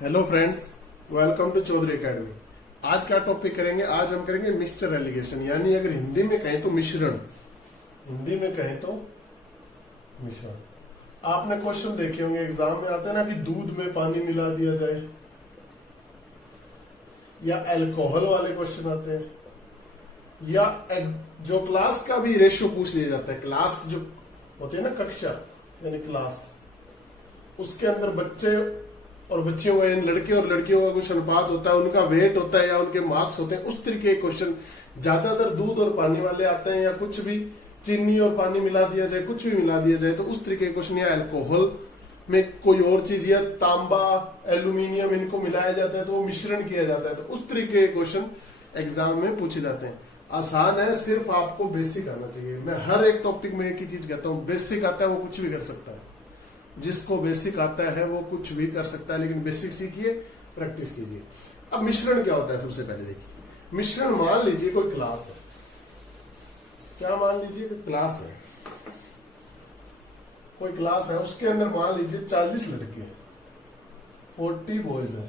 Hello friends, welcome to Chaudhary Academy. आज का topic करेंगे, आज हम करेंगे मिक्सचर एलिगेशन, यानी अगर हिंदी में कहें तो मिश्रण। हिंदी में कहें तो मिश्रण। आपने क्वेश्चन देखे होंगे, एग्जाम में आते हैं ना कि दूध में पानी मिला दिया जाए, या अल्कोहल वाले क्वेश्चन आते हैं, या जो क्लास का भी रेशियो पूछ लिया जाता है। क्लास जो होती है ना, कक्षा यानी क्लास, उसके अंदर बच्चे और बच्चियों का, लड़के और लड़कियों का कुछ अनुपात होता है, उनका वेट होता है या उनके मार्क्स होते हैं। उस तरीके के क्वेश्चन ज्यादातर दूध और पानी वाले आते हैं, या कुछ भी चीनी और पानी मिला दिया जाए, कुछ भी मिला दिया जाए तो उस तरीके के क्वेश्चन, या अल्कोहल में कोई और चीज या तांबा एल्यूमिनियम इनको मिलाया जाता है तो वो मिश्रण किया जाता है, तो उस तरीके के क्वेश्चन एग्जाम में पूछे जाते हैं। आसान है, सिर्फ आपको बेसिक आना चाहिए। मैं हर एक टॉपिक में एक ही चीज कहता हूँ, बेसिक आता है वो कुछ भी कर सकता है। जिसको बेसिक आता है वो कुछ भी कर सकता है, लेकिन बेसिक सीखिए, प्रैक्टिस कीजिए। अब मिश्रण क्या होता है, सबसे पहले देखिए। मिश्रण, मान लीजिए कोई क्लास है, क्या मान लीजिए क्लास है, कोई क्लास है, उसके अंदर मान लीजिए 40 लड़के हैं, 40 बॉयज है,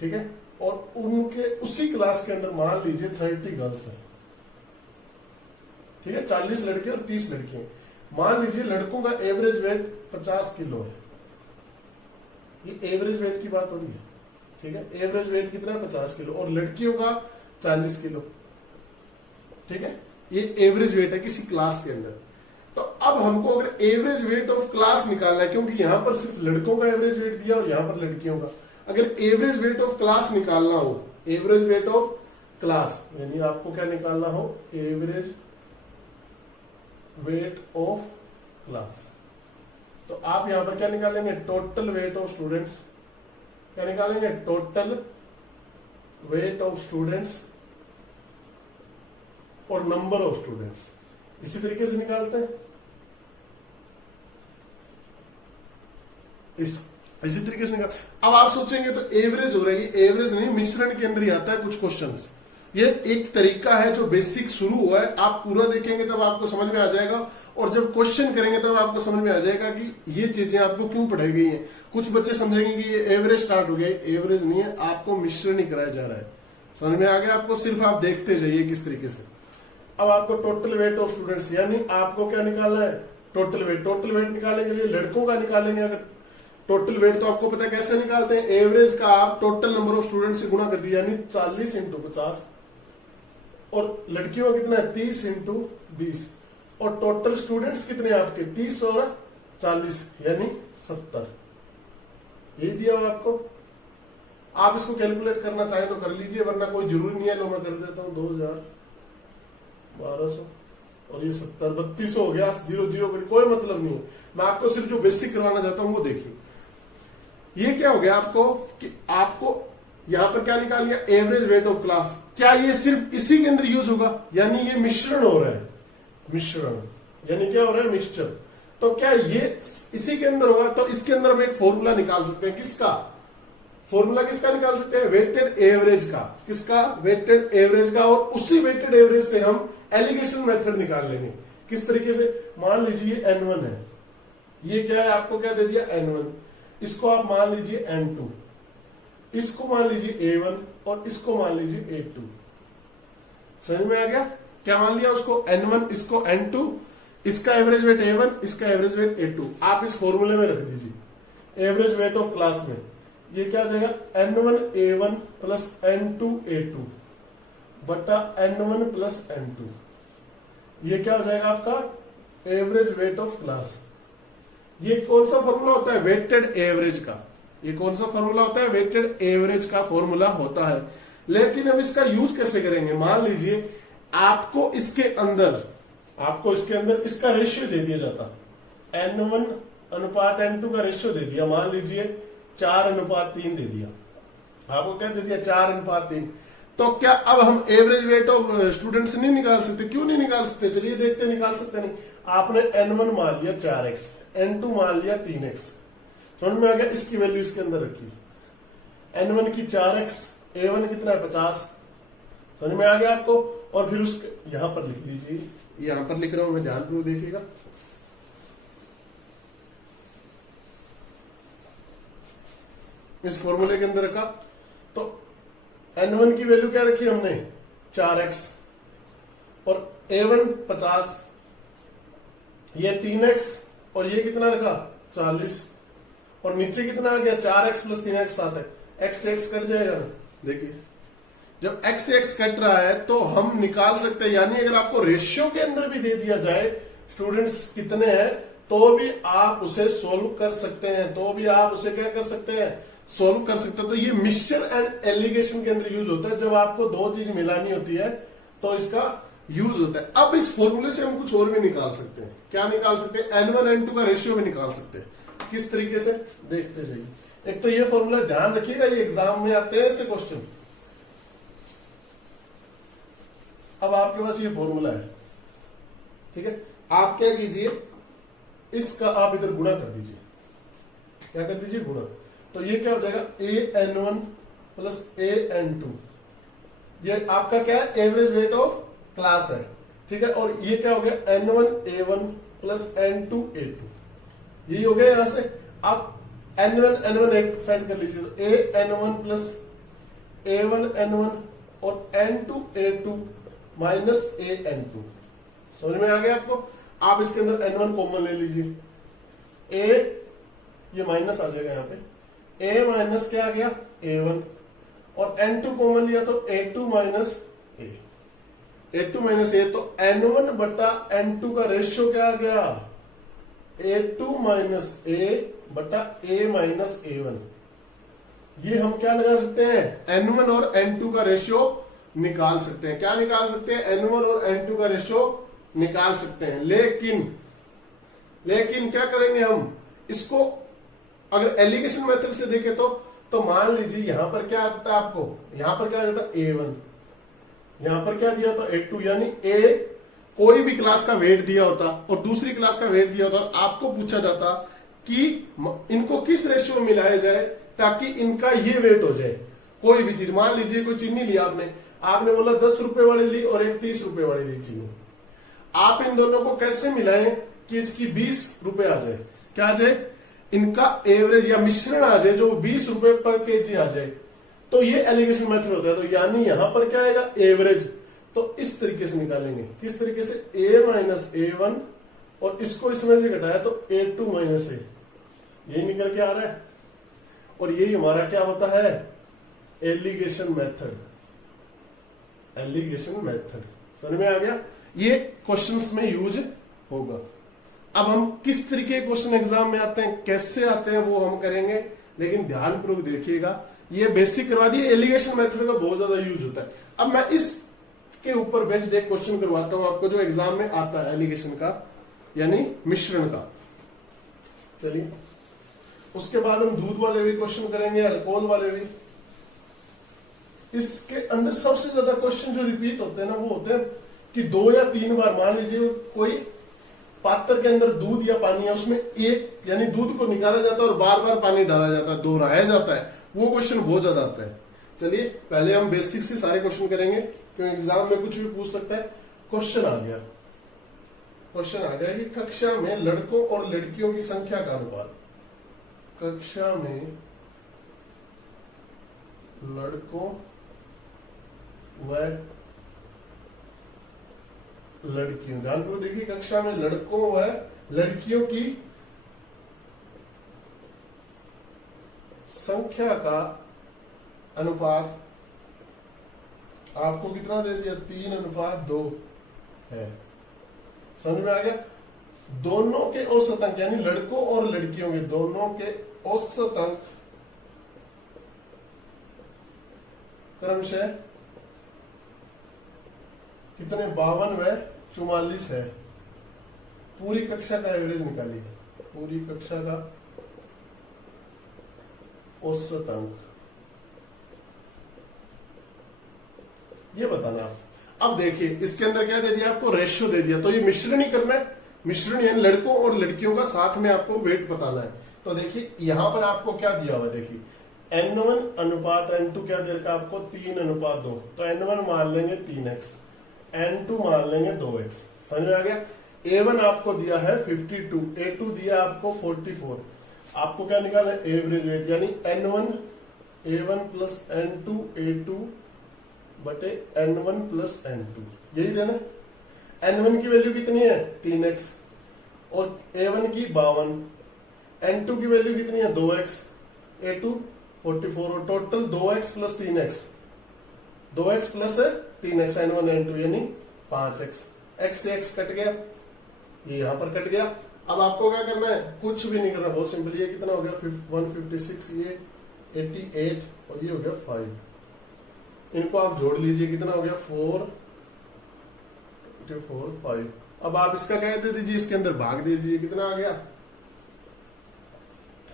ठीक है, और उनके उसी क्लास के अंदर मान लीजिए 30 गर्ल्स है, ठीक है, 40 लड़के और 30 लड़कियां। मान लीजिए लड़कों का एवरेज वेट 50 किलो है, ये एवरेज वेट की बात हो रही है, ठीक है। एवरेज वेट कितना है, 50 किलो, और लड़कियों का 40 किलो, ठीक है। ये एवरेज वेट है किसी क्लास के अंदर। तो अब हमको अगर एवरेज वेट ऑफ क्लास निकालना है, क्योंकि यहां पर सिर्फ लड़कों का एवरेज वेट दिया और यहां पर लड़कियों का, अगर एवरेज वेट ऑफ क्लास निकालना हो, एवरेज वेट ऑफ क्लास यानी आपको क्या निकालना हो, एवरेज वेट ऑफ क्लास, तो आप यहां पर क्या निकालेंगे, टोटल वेट ऑफ स्टूडेंट्स। क्या निकालेंगे, टोटल वेट ऑफ स्टूडेंट्स और नंबर ऑफ स्टूडेंट्स। इसी तरीके से निकालते हैं, इसी तरीके से निकाल। अब आप सोचेंगे तो एवरेज हो रही है, एवरेज नहीं, मिश्रण के अंदर ही आता है कुछ क्वेश्चंस। ये एक तरीका है जो बेसिक शुरू हुआ है, आप पूरा देखेंगे तब आपको समझ में आ जाएगा, और जब क्वेश्चन करेंगे तब आपको समझ में आ जाएगा कि ये चीजें आपको क्यों पढ़ाई गई हैं। कुछ बच्चे समझेंगे कि ये एवरेज स्टार्ट हो गया, एवरेज नहीं है, आपको मिश्रण ही कराया जा रहा है। समझ में आ गया आपको, सिर्फ आप देखते जाइए किस तरीके से। अब आपको टोटल वेट ऑफ स्टूडेंट्स, यानी आपको क्या निकालना है, टोटल वेट। टोटल वेट निकालने के लिए लड़कों का निकालेंगे। अगर टोटल वेट तो आपको पता है कैसे निकालते हैं, एवरेज का आप टोटल नंबर ऑफ स्टूडेंट से गुणा कर दिया, यानी 40 × 50, और लड़कियों का कितना है, 30 × 20, और टोटल स्टूडेंट्स कितने आपके, 30 और 40 यानी 70। यही दिया हुआ आपको। आप इसको कैलकुलेट करना चाहें तो कर लीजिए, वरना कोई जरूरी नहीं है। लो मैं कर देता हूं, 2000, 1200 और ये 70, 3200 हो गया। 0 कोई मतलब नहीं है। मैं आपको सिर्फ जो बेसिक करवाना चाहता हूं वो देखिए। ये क्या हो गया आपको कि आपको यहां पर क्या निकाल लिया, एवरेज वेट ऑफ क्लास। क्या ये सिर्फ इसी के अंदर यूज होगा, यानी ये मिश्रण हो रहा है, मिश्रण यानी क्या हो रहा है, मिक्सचर। तो क्या ये इसी के अंदर होगा, तो इसके अंदर हम एक फॉर्मूला निकाल सकते हैं। किसका फॉर्मूला, किसका निकाल सकते हैं, वेटेड एवरेज का। किसका, वेटेड एवरेज का। और उसी वेटेड एवरेज से हम एलिगेशन मेथड निकाल लेंगे। किस तरीके से, मान लीजिए N1 है, ये क्या है, आपको क्या दे दिया, N1, इसको आप मान लीजिए N2, इसको मान लीजिए A1 और इसको मान लीजिए A2। समझ में आ गया, क्या मान लिया उसको, N1, इसको N2, इसका एवरेज वेट A1, इसका एवरेज वेट A2। आप इस फॉर्मूले में रख दीजिए, एवरेज वेट ऑफ क्लास में। ये क्या आ जाएगा, N1 A1 plus N2 A2 बटा N1 प्लस N2। ये क्या हो जाएगा आपका, एवरेज वेट ऑफ क्लास। ये कौन सा फॉर्मूला होता है, वेटेड एवरेज का। ये कौन सा फॉर्मूला होता है, वेटेड एवरेज का फॉर्मूला होता है। लेकिन अब इसका यूज कैसे करेंगे, मान लीजिए आपको इसके अंदर इसका रेशियो दे दिया जाता, N1 अनुपात N2 का रेशियो दे दिया, मान लीजिए 4:3 दे दिया। आपको क्या दे दिया, 4:3। तो क्या अब हम एवरेज वेट ऑफ स्टूडेंट्स नहीं निकाल सकते, क्यों नहीं निकाल सकते, चलिए देखते, निकाल सकते नहीं। आपने N1 मान लिया 4x, N2 मान लिया 3x। समझ में आ गया, इसकी वैल्यू इसके अंदर रखी, N1 की 4x, A1 कितना है 50। समझ में आ गया आपको। और फिर उसके यहां पर लिख लीजिए, यहां पर लिख रहा हूं मैं, ध्यानपूर्वक देखिएगा। इस फॉर्मूले के अंदर रखा, तो n1 की वैल्यू क्या रखी हमने 4x, और a1 50, ये 3x, और ये कितना रखा 40, और नीचे कितना आ गया 4x plus 3x 7x, x से x कट जाएगा ना। देखिए जब x से x कट रहा है तो हम निकाल सकते हैं, यानी अगर आपको रेशियो के अंदर भी दे दिया जाए स्टूडेंट्स कितने हैं, तो भी आप उसे सोल्व कर सकते हैं, तो भी आप उसे क्या कर सकते हैं, सोल्व कर सकते हैं। तो ये मिक्सचर एंड एलिगेशन के अंदर यूज होता है, जब आपको दो चीज मिलानी होती है तो इसका यूज होता है। अब इस फॉर्मूले से हम कुछ और भी निकाल सकते हैं, क्या निकाल सकते हैं, n1 n2 का रेशियो भी निकाल सकते हैं। किस तरीके से देखते जाइए। एक तो ये फॉर्मूला ध्यान रखिएगा, ये एग्जाम में आते हैं ऐसे क्वेश्चन। अब आपके पास ये फॉर्मूला है, ठीक है, आप क्या कीजिए, इसका आप इधर गुणा कर दीजिए, क्या कर दीजिए गुणा, तो ये क्या हो जाएगा an1 प्लस an2, ये आपका क्या है एवरेज वेट ऑफ क्लास है, ठीक है, और ये क्या हो गया n1 a1 plus n2 a2, यही हो गया यहां से। आप n1 एक साइड कर लीजिए, तो an1 प्लस a1 n1 और n2 a2 माइनस an2, समझ में आ गया आपको। आप इसके अंदर n1 कॉमन ले लीजिए, a ये माइनस आ जाएगा यहाँ पे, a माइनस क्या आ गया a1, और n2 कॉमन लिया तो a2 minus a2 minus a, तो n1 बटा n2 का रेशियो क्या आ गया a2 माइनस a बटा a माइनस a1। ये हम क्या लगा सकते हैं, n1 और n2 का रेशियो निकाल सकते हैं। क्या निकाल सकते हैं, n1 और n2 का रेशियो निकाल सकते हैं। लेकिन क्या करेंगे हम इसको, अगर एलिगेशन मेथड से देखें तो मान लीजिए यहां पर क्या आता है आपको, यहां पर क्या आता है a1, यहां पर क्या दिया था a2, यानी a कोई भी क्लास का वेट दिया होता और दूसरी क्लास का वेट दिया होता और आपको पूछा जाता कि इनको किस रेशियो में मिलाया जाए ताकि इनका ये वेट हो जाए। कोई भी चीज, मान लीजिए कोई चीनी ली आपने बोला 10 रुपए वाली ली और एक 30 रुपए वाली ली चीनी, आप इन दोनों को कैसे मिलाएं कि इसकी 20 रुपए आ जाए, क्या आ जाए, इनका एवरेज या मिश्रण आ जाए जो 20 रुपए पर केजी आ जाए, तो ये एलिगेशन मेथड होता है। तो यानी यहां पर क्या आएगा एवरेज, तो इस तरीके से निकालेंगे, किस तरीके से a माइनस a1 और इसको इसमें से घटाया तो a2 माइनस a, यही निकल के आ रहा है, और यही हमारा क्या होता है एलिगेशन मेथड। एलिगेशन मेथड समझ में आ गया, ये क्वेश्चंस में यूज होगा। अब हम किस तरीके के क्वेश्चन एग्जाम में आते हैं, कैसे आते हैं, वो हम करेंगे, लेकिन ध्यानपूर्वक देखिएगा। ये बेसिक करवा दिए, एलिगेशन मेथड का बहुत ज्यादा यूज होता है। अब मैं इसके ऊपर बेस्ड एक क्वेश्चन करवाता हूं आपको जो एग्जाम में आता है एलिगेशन का, यानी मिश्रण का। चलिए, उसके बाद हम दूध वाले भी क्वेश्चन करेंगे, अल्कोहल वाले भी। इसके अंदर सबसे ज्यादा क्वेश्चन जो रिपीट होते हैं ना, वो होते हैं कि 2 या 3 बार, मान लीजिए कोई पात्र के अंदर दूध या पानी है, उसमें एक यानी दूध को निकाला जाता है और बार बार पानी डाला जाता है, दोहराया जाता है, वो क्वेश्चन बहुत ज्यादा आता है। चलिए पहले हम बेसिक से सारे क्वेश्चन करेंगे, क्योंकि एग्जाम में कुछ भी पूछ सकता है। क्वेश्चन आ गया कि कक्षा में लड़कों और लड़कियों की संख्या का अनुपात, कक्षा में लड़कों व लड़कियों, ध्यानपूर्वक देखिए, कक्षा में लड़कों व लड़कियों की संख्या का अनुपात आपको कितना दे दिया, 3:2 है। समझ में आ गया। दोनों के औसत अंक, यानी लड़कों और लड़कियों के दोनों के औसत अंक क्रमशः कितने, 52 व 44 है। पूरी कक्षा का एवरेज निकालिए, पूरी कक्षा का औसत अंक ये बताना आप। अब देखिए इसके अंदर क्या दे दिया आपको, रेशियो दे दिया, तो ये मिश्रण ही करना है। मिश्रण यानी लड़कों और लड़कियों का साथ में आपको वेट बताना है। तो देखिए यहां पर आपको क्या दिया हुआ है, देखिए n1 अनुपात n2 क्या दे रखा आपको, 3:2, तो n1 मान लेंगे 3x, n2 मान लेंगे 2x। समझ में आ गया। a1 आपको दिया है 52, a2 दिया आपको 44, आपको क्या निकालना है, एवरेज वेट, यानी N1 A1 plus N2 A2 बटे N1 प्लस N2, यही देना। N1 की वैल्यू कितनी है 3x और A1 की 52, N2 की वैल्यू कितनी है 2x, A2 44 और total 2x plus 3x, 2x plus 3x N1 N2 यानी 5x, x से x कट गया, ये यहां पर कट गया। अब आपको क्या करना है, कुछ भी नहीं करना, बहुत सिंपल। ये कितना हो गया 156, ये 88 और ये हो गया 5। इनको आप जोड़ लीजिए, कितना हो गया 4 4 5। अब आप इसका क्या दे दीजिए, इसके अंदर भाग दे दीजिए, कितना आ गया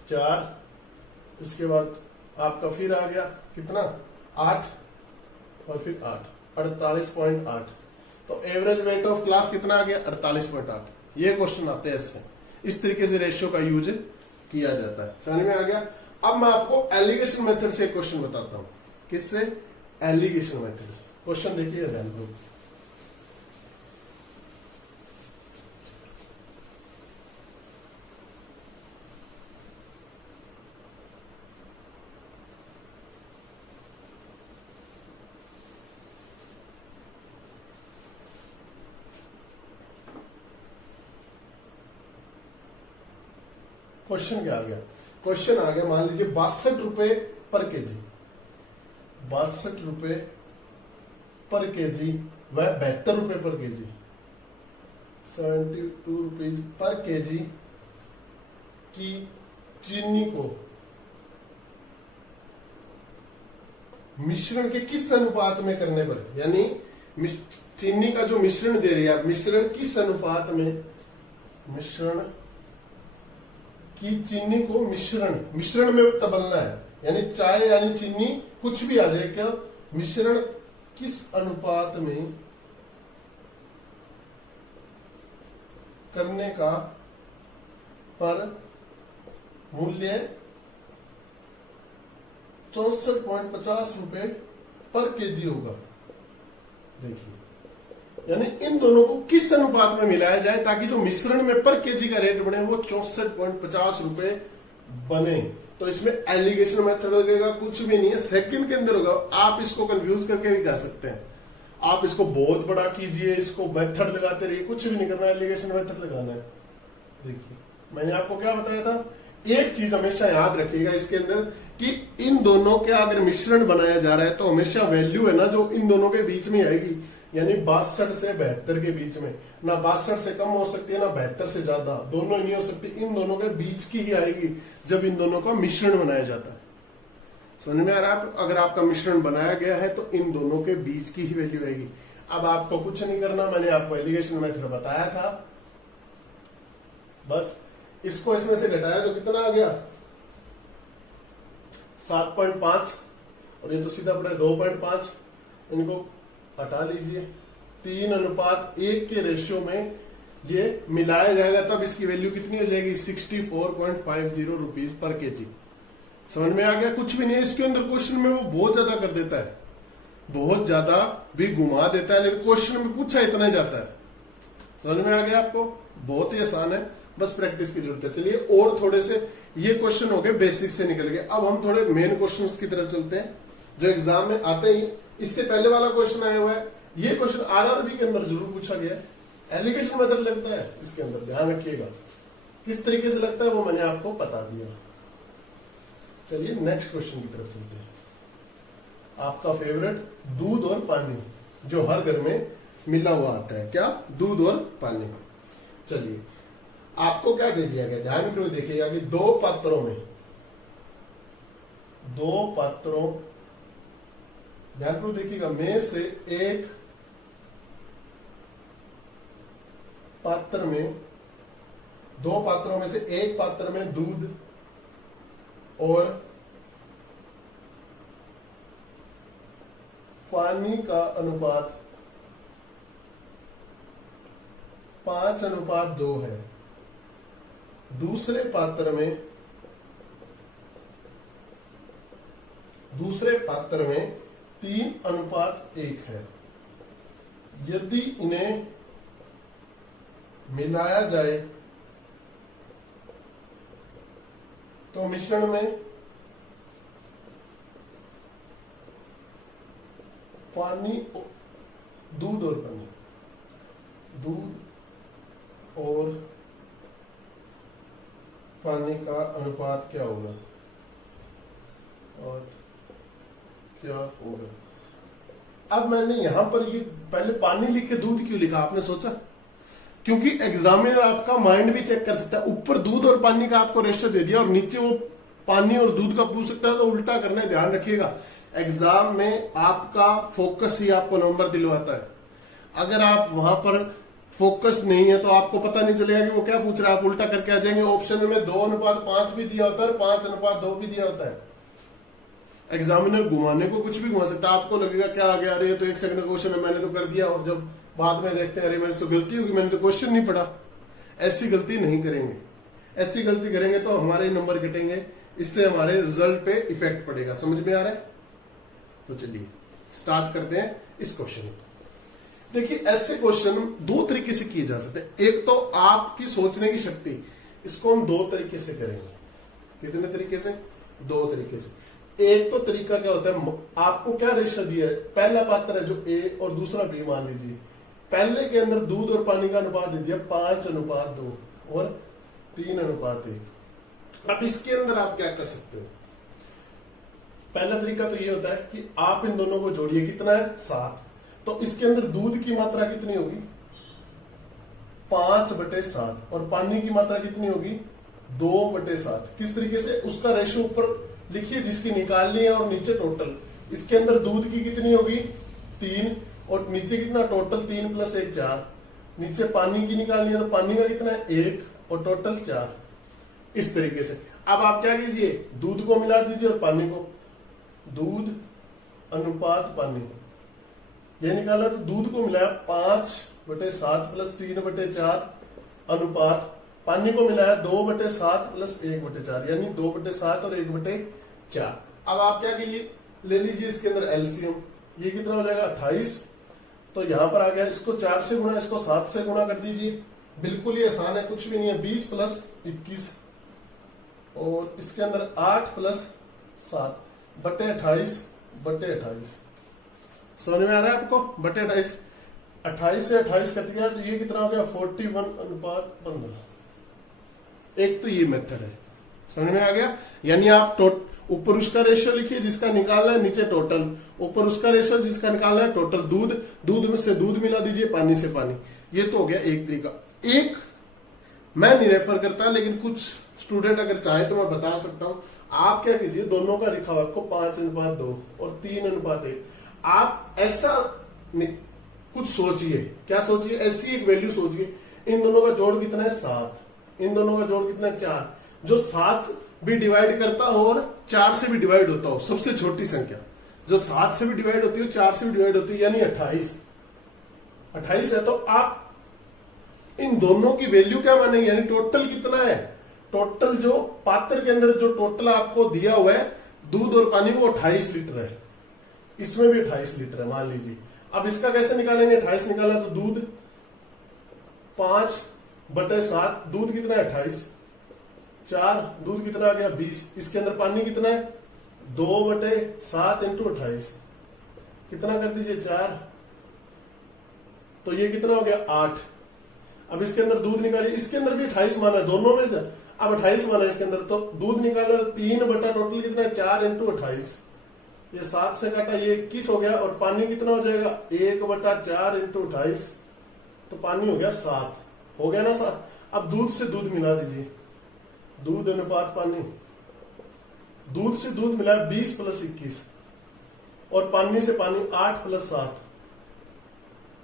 4। इसके बाद आपका फिर आ गया कितना 8 और फिर 8, 48.8। तो एवरेज वेट ऑफ क्लास कितना आ गया 48.8। ये क्वेश्चन आते हैं इससे, इस तरीके से रेशियो का यूज किया जाता है। समझ में आ गया। अब मैं आपको एलिगेशन मेथड से एक क्वेश्चन बताता हूं। किससे, एलिगेशन मेथड से। क्वेश्चन देखिए ध्यान दो। क्वेश्चन क्या आ गया, क्वेश्चन आ गया मान लीजिए 62 रुपए पर केजी, 62 रुपए पर केजी व 72 रुपए पर केजी, 72 रुपीज पर केजी की चीनी को मिश्रण के किस अनुपात में करने पर, यानी चीनी का जो मिश्रण दे रही है आप, मिश्रण किस अनुपात में, मिश्रण की चीनी को मिश्रण में तबलना है, यानी चाय यानी चीनी कुछ भी आ जाए, क्या मिश्रण किस अनुपात में करने का पर मूल्य 64.50 रुपए पर केजी होगा। देखिए, यानी इन दोनों को किस अनुपात में मिलाया जाए ताकि जो मिश्रण में पर केजी का रेट बने वो 64.50 रुपए बने। तो इसमें एलिगेशन मेथड लगेगा, कुछ भी नहीं है, सेकंड के अंदर होगा। आप इसको कंफ्यूज करके भी कर सकते हैं, आप इसको बहुत बड़ा कीजिए, इसको मेथड लगाते रहिए, कुछ भी नहीं करना, एलिगेशन मेथड लगाना है। देखिए मैंने आपको क्या बताया था, एक चीज हमेशा याद रखिएगा इसके अंदर कि इन दोनों का अगर मिश्रण बनाया जा रहा है तो हमेशा वैल्यू है ना जो इन दोनों के बीच में आएगी, यानी 62 से 72 के बीच में, ना 62 से कम हो सकती है ना 72 से ज्यादा, दोनों ही नहीं हो सकती, इन दोनों के बीच की ही आएगी जब इन दोनों का मिश्रण बनाया जाता है। समझ में आ रहा है, अगर आपका मिश्रण बनाया गया है तो इन दोनों के बीच की ही वैल्यू आएगी। अब आपको कुछ नहीं करना, मैंने आपको एलिगेशन मेथड बताया था, बस इसको इसमें से घटाया तो कितना आ गया 7.5 और ये तो सीधा पड़ा 2.5, इनको हटा लीजिए, 3:1 के रेशियो में ये मिलाया जाएगा, तब इसकी वैल्यू कितनी हो जाएगी 64.50 रुपीज पर केजी। समझ में आ गया, कुछ भी नहीं, इसके अंदर क्वेश्चन में वो बहुत ज्यादा कर देता है, बहुत ज्यादा भी घुमा देता है, लेकिन क्वेश्चन में पूछा इतना ही जाता है। समझ में आ गया आपको, बहुत ही आसान है, बस प्रैक्टिस की जरूरत है। चलिए और थोड़े से, ये क्वेश्चन हो गए बेसिक से निकल गए, अब हम थोड़े मेन क्वेश्चंस की तरफ चलते हैं जो एग्जाम में आते ही। इससे पहले वाला क्वेश्चन आया हुआ है, ये क्वेश्चन आरआरबी के अंदर जरूर पूछा गया है, एलिगेशन मेथड लगता है इसके अंदर, ध्यान रखिएगा किस तरीके से लगता है वो मैंने आपको बता दिया। चलिए नेक्स्ट क्वेश्चन की तरफ चलते हैं। आपका फेवरेट दूध और पानी, जो हर घर में मिला हुआ आता है, क्या, दूध और पानी। चलिए आपको क्या दे दिया गया, ध्यान करो, देखिएगा कि दो पात्रों, ध्यान करो देखिएगा, में से एक पात्र में, दो पात्रों में से एक पात्र में दूध और पानी का अनुपात 5:2 है। दूसरे पात्र में 3:1 है। यदि इन्हें मिलाया जाए तो मिश्रण में पानी, दूध और पानी, दूध और पानी का अनुपात क्या होगा और क्या होगा। अब मैंने यहां पर ये पहले पानी लिख के दूध क्यों लिखा, आपने सोचा? क्योंकि एग्जामिनर आपका माइंड भी चेक कर सकता है। ऊपर दूध और पानी का आपको रेशो दे दिया और नीचे वो पानी और दूध का पूछ सकता है, तो उल्टा करना है। ध्यान रखिएगा, एग्जाम में आपका फोकस ही आपको नंबर दिलवाता है। अगर आप वहां पर फोकस नहीं है तो आपको पता नहीं चलेगा कि वो क्या पूछ रहा है, आप उल्टा करके आ जाएंगे। ऑप्शन में 2:5 भी दिया होता है, 5:2 भी दिया होता है। एग्जामिनर घुमाने को कुछ भी घुमा सकता है। आपको लगेगा क्या आ गया, अरे ये तो 1 सेकंड का क्वेश्चन है, मैंने तो कर दिया, और जब बाद में देखते हैं अरे मेरे से गलती होगी, मैंने तो क्वेश्चन नहीं पढ़ा। ऐसी गलती नहीं करेंगे। ऐसी गलती करेंगे तो हमारे नंबर घटेंगे, इससे हमारे रिजल्ट पे इफेक्ट पड़ेगा। समझ में आ रहा है? तो चलिए स्टार्ट करते हैं इस क्वेश्चन को। देखिए, ऐसे क्वेश्चन 2 तरीके से किए जा सकते हैं। एक तो आपकी सोचने की शक्ति, इसको हम 2 तरीके से करेंगे। कितने तरीके से? 2 तरीके से। एक तो तरीका क्या होता है, आपको क्या रेशो दिया है, पहला पात्र है जो ए और दूसरा बी मान लीजिए। पहले के अंदर दूध और पानी का अनुपात दे दिया 5:2 और 3:1। अब इसके अंदर आप क्या कर सकते हो? पहला तरीका तो ये होता है कि आप इन दोनों को जोड़िए, कितना है 7। तो इसके अंदर दूध की मात्रा कितनी होगी 5/7 और पानी की मात्रा कितनी होगी 2/7। किस तरीके से? उसका रेशो ऊपर लिखिए जिसकी निकालनी है और नीचे टोटल। इसके अंदर दूध की कितनी होगी 3 और नीचे कितना टोटल 3 + 1 4। नीचे पानी की निकालनी है तो पानी का कितना है 1 और टोटल 4। इस तरीके से अब आप क्या कीजिए, दूध को मिला दीजिए और पानी को, दूध अनुपात पानी, ये निकाला तो दूध को मिलाया 5/7 + 3/4 अनुपात, पानी को मिलाया 2/7 + 1/4 यानी 2/7 और 1/4। अब आप क्या कीजिए, ले लीजिए इसके अंदर एलसीएम, ये कितना हो जाएगा 28। तो यहां पर आ गया, इसको 4 से गुणा, इसको 7 से गुणा कर दीजिए। बिल्कुल ही आसान है, कुछ भी नहीं है। 20 + 21 और इसके अंदर 8 + 7 /28/28। समझ में आ रहा है आपको? /28, 28 से 28 कट गया तो ये कितना हो गया 41:15। एक तो ये मेथड है, समझ में आ गया। यानी आप ऊपर उसका रेशियो लिखिए जिसका निकालना है, नीचे टोटल, ऊपर उसका रेशियो जिसका निकालना है, टोटल दूध, दूध में से दूध मिला दीजिए, पानी से पानी। ये तो हो गया एक तरीका। एक मैं नहीं रेफर करता, लेकिन कुछ स्टूडेंट अगर चाहे तो मैं बता सकता हूं। आप क्या कीजिए, दोनों का लिखा हुआ आपको 5:2 और 3:1। आप ऐसा कुछ सोचिए, क्या सोचिए, ऐसी एक वैल्यू सोचिए, इन दोनों का जोड़ कितना है 7, इन दोनों का जोड़ कितना है 4, जो 7 भी डिवाइड करता हो और 4 से भी डिवाइड होता हो, सबसे छोटी संख्या जो 7 से भी डिवाइड होती हो, 4 से भी डिवाइड होती है, यानी 28 है। तो आप इन दोनों की वैल्यू क्या मानेंगे, यानी टोटल कितना है, टोटल जो पात्र के अंदर जो टोटल आपको दिया हुआ है दूध और पानी को 28 लीटर है, इसमें भी 28 लीटर है मान लीजिए। अब इसका कैसे निकालेंगे, 28 निकाला तो दूध 5/7, दूध कितना है 28, 4 दूध कितना आ गया 20, इसके अंदर पानी कितना है 2/7 × 28, कितना कर दीजिए 4, तो ये कितना हो गया 8। अब इसके अंदर दूध निकालिए, इसके अंदर भी 28 माना है दोनों में, अब 28 माना है इसके अंदर, तो दूध निकाला 3 टोटल कितना है 4 × 28, ये 7 से काटा ये 21 हो गया, और पानी कितना हो जाएगा 1/4 × 28, तो पानी हो गया 7, हो गया ना 7। अब दूध से दूध मिला दीजिए, दूध अनुपात पानी, दूध से दूध मिला 20 + 21 और पानी से पानी 8 + 7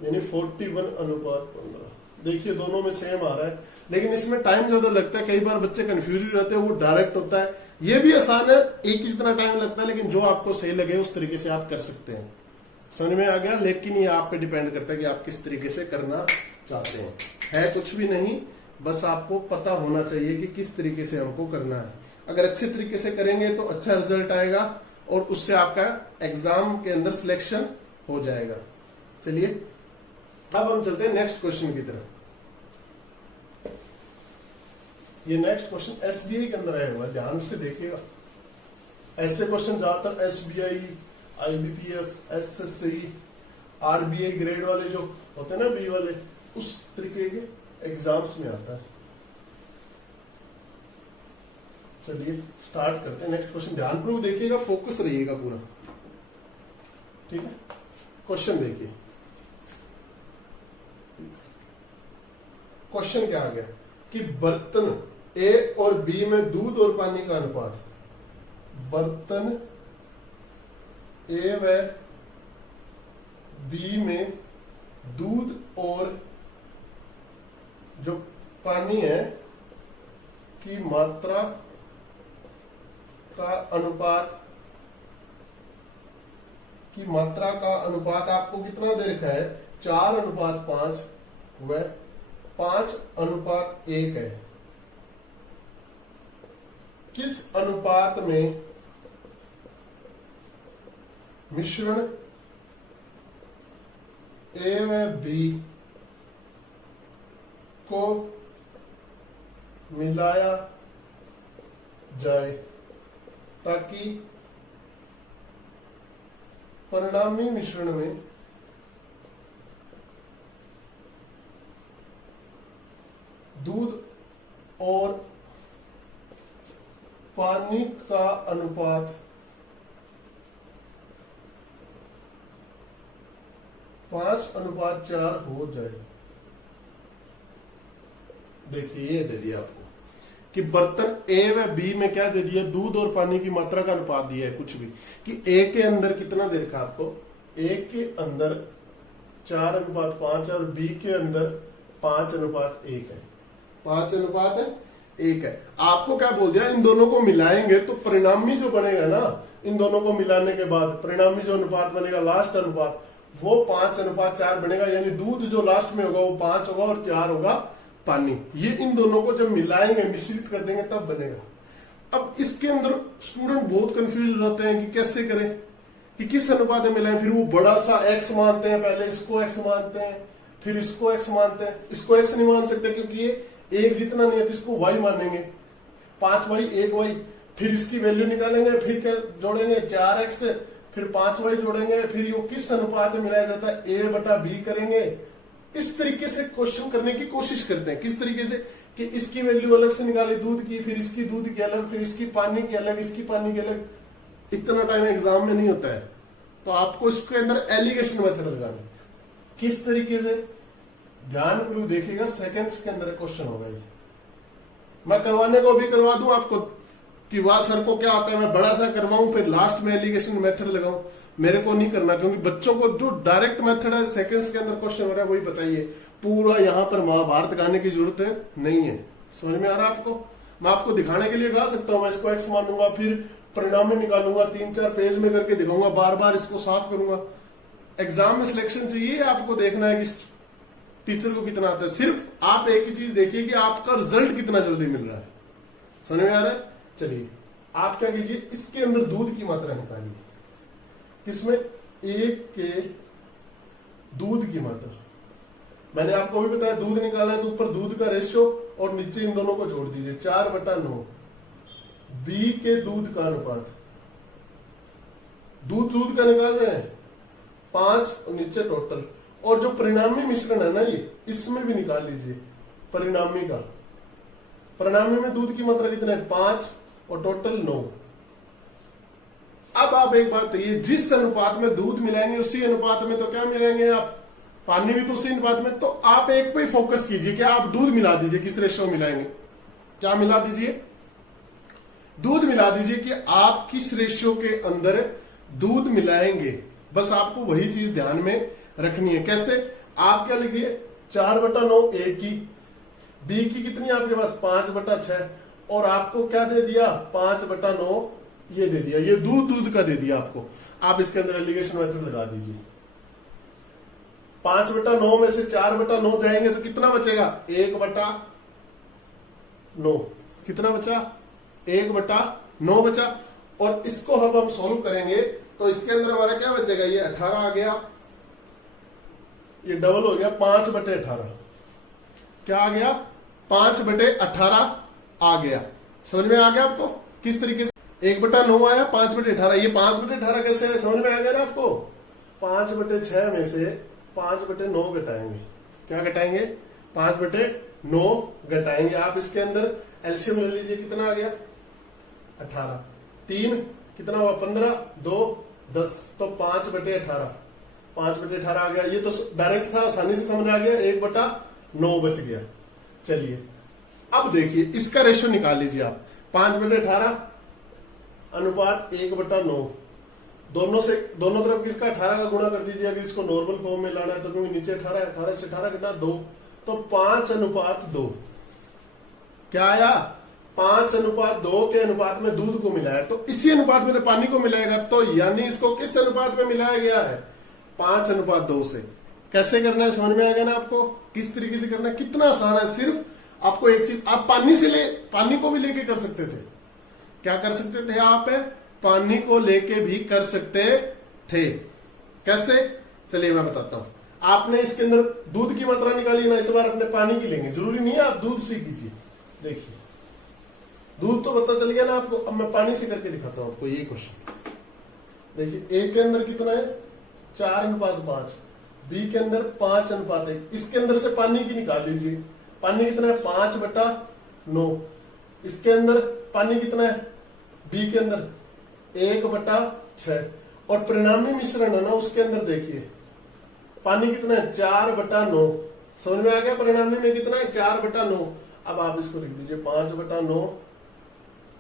यानी 41:15। देखिए दोनों में सेम आ रहा है, लेकिन इसमें टाइम ज्यादा लगता है, कई बार बच्चे कंफ्यूज रहते हैं, वो डायरेक्ट होता है। ये भी आसान है, एक ही इतना टाइम लगता है, लेकिन जो आपको सही लगे उस तरीके से आप कर सकते हैं। समझ में आ गया, लेकिन ये आप पे डिपेंड करता है कि आप किस तरीके से करना चाहते हैं। है कुछ भी नहीं, बस आपको पता होना चाहिए कि किस तरीके से हमको करना है। अगर अच्छे तरीके से करेंगे तो अच्छा रिजल्ट आएगा और उससे आपका एग्जाम के अंदर सिलेक्शन हो जाएगा। चलिए अब हम चलते हैं नेक्स्ट क्वेश्चन की तरफ। ये नेक्स्ट क्वेश्चन एसबीआई के अंदर आया हुआ है, ध्यान से देखिएगा। ऐसे क्वेश्चन ज्यादातर SBI, IBPS, SSC, RBI grade वाले जो होते हैं ना, बी वाले, उस तरीके के एग्जाम्स में आता है। चलिए स्टार्ट करते हैं नेक्स्ट क्वेश्चन। ध्यानपूर्वक देखिएगा, फोकस रहिएगा पूरा, ठीक है। क्वेश्चन देखिए, क्वेश्चन क्या आ गया कि बर्तन ए और बी में दूध और पानी का अनुपात, बर्तन ए व बी में दूध और जो पानी है की मात्रा का अनुपात, की मात्रा का अनुपात आपको कितना दे रखा है, 4:5 व 5:1 है। किस अनुपात में मिश्रण ए व बी को मिलाया जाए ताकि परिणामी मिश्रण में दूध और पानी का अनुपात 5:4 हो जाए। देखिए ये दे दिया आपको कि बर्तन ए व बी में क्या दे दिया, दूध और पानी की मात्रा का अनुपात दिया है, कुछ भी कि ए के अंदर कितना दे रखा आपको, ए के अंदर 4:5 और बी के अंदर 5:1 है, 5:1 है। आपको क्या बोल दिया, इन दोनों को मिलाएंगे तो परिणामी जो बनेगा ना, इन दोनों को मिलाने के बाद परिणामी जो अनुपात बनेगा, लास्ट अनुपात, वो 5:4 बनेगा। यानी दूध जो लास्ट में होगा वो 5 होगा और 4 होगा पानी। ये इन दोनों को जब मिलाएंगे, मिश्रित कर देंगे, तब बनेगा। अब इसके अंदर स्टूडेंट बहुत कंफ्यूज होते हैं कि कैसे करें, कि किस अनुपात में मिलाएं। फिर वो बड़ा सा एक्स मानते हैं, पहले इसको एक्स मानते हैं, फिर इसको एक्स मानते हैं। इसको एक्स नहीं मान सकते क्योंकि ये एक जितना नहीं है, तो इसको वाई मानेंगे, 5y 1y। फिर इसकी वैल्यू निकालेंगे, फिर क्या जोड़ेंगे, 4x, फिर 5y जोड़ेंगे, फिर ये किस अनुपात में मिलाया जाता है, a/b करेंगे। इस तरीके से क्वेश्चन करने की कोशिश करते हैं। किस तरीके से, कि इसकी वैल्यू अलग से निकाली दूध की, फिर इसकी दूध की अलग, फिर इसकी पानी की अलग, इसकी पानी की अलग। इतना टाइम एग्जाम में नहीं होता है, तो आपको इसके अंदर एलिगेशन मेथड लगाना। किस तरीके से, ध्यानपूर्वक देखिएगा, सेकंड्स के अंदर क्वेश्चन होगा ये। मैं करवाने को भी करवा दूं आपको कि वाह सर को क्या आता है, मैं बड़ा सा करवाऊं फिर लास्ट में एलिगेशन मेथड लगाऊं, मेरे को नहीं करना। क्योंकि बच्चों को जो डायरेक्ट मेथड है, सेकंड्स के अंदर क्वेश्चन हो रहा है, वही बताइए। पूरा यहां पर महाभारत गाने की जरूरत नहीं है। समझ में आ रहा है आपको? मैं आपको दिखाने के लिए गा सकता हूं, मैं इसको एक्स मानूंगा, फिर परिणाम निकालूंगा, 3-4 पेज में करके दिखाऊंगा, बार बार इसको साफ करूंगा। एग्जाम में सिलेक्शन चाहिए, आपको देखना है कि टीचर को कितना आता है। सिर्फ आप एक ही चीज देखिए कि आपका रिजल्ट कितना जल्दी मिल रहा है। समझ में आ रहा है? चलिए आप क्या कीजिए, इसके अंदर दूध की मात्रा निकालिए। किसमें? एक के दूध की मात्रा। मैंने आपको भी बताया दूध निकालना है तो ऊपर दूध का रेशियो और नीचे इन दोनों को जोड़ दीजिए, 4/9। बी के दूध का अनुपात, दूध का निकाल रहे हैं 5 और नीचे टोटल। और जो परिणामी मिश्रण है ना, ये इसमें भी निकाल लीजिए परिणामी का। परिणामी में दूध की मात्रा कितना है? 5 और टोटल 9। अब आप एक बात बताइए, जिस अनुपात में दूध मिलाएंगे उसी अनुपात में तो क्या मिलाएंगे आप, पानी भी तो उसी अनुपात में। तो आप एक पे फोकस कीजिए कि आप दूध मिला दीजिए। किस रेशियो मिलाएंगे? क्या मिला दीजिए? दूध मिला दीजिए कि आप किस रेशियो के अंदर दूध मिलाएंगे। बस आपको वही चीज ध्यान में रखनी है। कैसे? आप क्या लिखिए, 4/9 ए की, बी की कितनी आपके पास 5/6, और आपको क्या दे दिया 5/9 ये दे दिया। ये दूध का दे दिया आपको। आप इसके अंदर एलिगेशन मेथड लगा दीजिए। 5/9 में से 4/9 जाएंगे तो कितना बचेगा? 1/9। कितना बचा? 1/9 बचा। और इसको अब हम सॉल्व करेंगे तो इसके अंदर हमारा क्या बचेगा? ये 18 आ गया, ये डबल हो गया 5/18। क्या आ गया? 5/18 आ गया। समझ में आ गया आपको किस तरीके से 1/9 आया, 5/18। ये 5/18 कैसे है, समझ में आ गया ना आपको। 5/6 में से 5/9 घटाएंगे। क्या घटाएंगे, 5/9 घटाएंगे। आप इसके अंदर एलसीएम ले लीजिए, कितना आ गया 18, 3 कितना हुआ 15, 2 10, तो 5/18, 5/18 आ गया। ये तो डायरेक्ट था, आसानी से समझ आ गया, 1/9 बच गया। चलिए अब देखिए इसका रेशियो निकाल लीजिए आप, 5/18 अनुपात 1/9, दोनों तरफ किसका 18 का गुणा कर दीजिए। अगर इसको नॉर्मल फॉर्म में लाना है तो, क्योंकि नीचे 18 है, 18 से 18 कितना 2, तो 5/2 क्या आया, 5/2 के अनुपात में दूध को मिलाया, तो इसी अनुपात में तो पानी को मिलाएगा। तो यानी इसको किस अनुपात में मिलाया गया है, 5/2 से। कैसे करना है समझ में आ गया ना आपको, किस तरीके से करना है, कितना आसान है। सिर्फ आपको एक चीज, आप पानी को भी लेके कर सकते थे। क्या कर सकते थे आप, पानी को लेके भी कर सकते थे। कैसे, चलिए मैं बताता हूं। आपने इसके अंदर दूध की मात्रा निकाली ना, इस बार अपने पानी की लेंगे, जरूरी नहीं है आप दूध से कीजिए। देखिए दूध तो पता चल गया ना आपको, अब मैं पानी से करके दिखाता हूं आपको ये क्वेश्चन। देखिए ए के अंदर कितना है 4:5, बी के अंदर 5:1, इसके अंदर से पानी की निकाल लीजिए। पानी कितना है 5/9, इसके अंदर पानी कितना है बी के अंदर 1/6, और परिणामी मिश्रण है ना उसके अंदर देखिए पानी कितना है 4/9। समझ में आ गया, परिणामी में कितना है 4/9। अब आप इसको लिख दीजिए 5/9,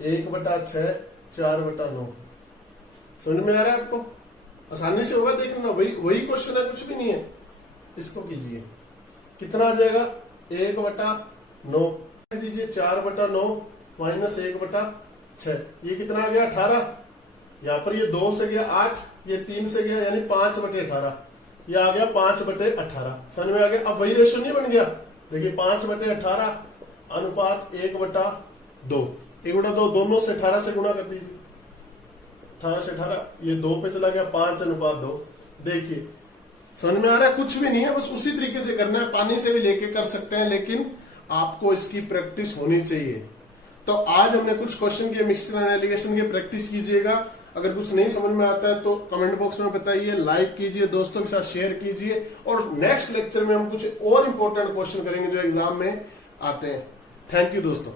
1/6, 4/9। समझ में आ रहा है आपको, आसानी से होगा, देख लेना, वही क्वेश्चन है, कुछ भी नहीं है। इसको कीजिए, कितना आ जाएगा 1/9 दीजिए, 4/9 माइनस 1/6, ये कितना आ गया 18। यहां पर ये 2 से गया 8, ये 3 से गया, यानी 5/18, ये आ गया 5/18। समझ में आ गया। अब वही रेशियो नहीं बन गया, देखिए 5/18 अनुपात 1/2, 1/2 दोनों से 18 से गुणा कर दीजिए, 18 से 18, ये 2 पे चला गया, 5/2। देखिए समझ में आ रहा है, कुछ भी नहीं है, बस उसी तरीके से करना है। पानी से भी लेके कर सकते हैं, लेकिन आपको इसकी प्रैक्टिस होनी चाहिए। तो आज हमने कुछ क्वेश्चन के मिक्सचर एनालिसिस की प्रैक्टिस कीजिएगा। अगर कुछ नहीं समझ में आता है तो कमेंट बॉक्स में बताइए, लाइक कीजिए, दोस्तों के साथ शेयर कीजिए, और नेक्स्ट लेक्चर में हम कुछ और इंपॉर्टेंट क्वेश्चन करेंगे जो एग्जाम में आते हैं। थैंक यू दोस्तों।